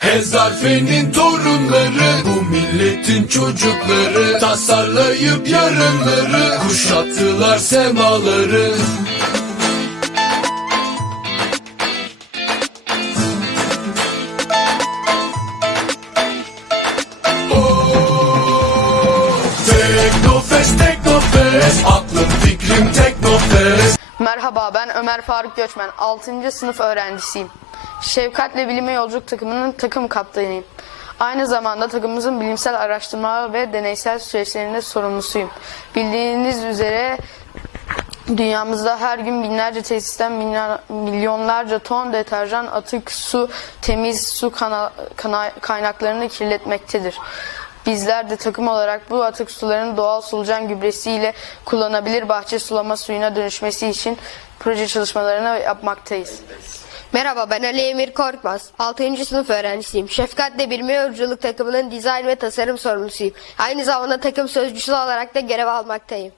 Hezarfenin torunları bu milletin çocukları Tasarlayıp yarınları kuşattılar semaları Merhaba ben Ömer Faruk Göçmen. 6. sınıf öğrencisiyim. Şefkatle Bilime Yolculuk takımının takım kaptanıyım. Aynı zamanda takımımızın bilimsel araştırma ve deneysel süreçlerinde sorumlusuyum. Bildiğiniz üzere dünyamızda her gün binlerce tesisten milyonlarca ton deterjan, atık su, temiz su kana- kaynaklarını kirletmektedir. Bizler de takım olarak bu atık suların doğal solucan gübresiyle kullanabilir bahçe sulama suyuna dönüşmesi için proje çalışmalarını yapmaktayız. Merhaba ben Ali Emir Korkmaz. 6. sınıf öğrencisiyim. Şefkatle Bilme Yolculuk takımının dizayn ve tasarım sorumlusuyum. Aynı zamanda takım sözcüsü olarak da görev almaktayım.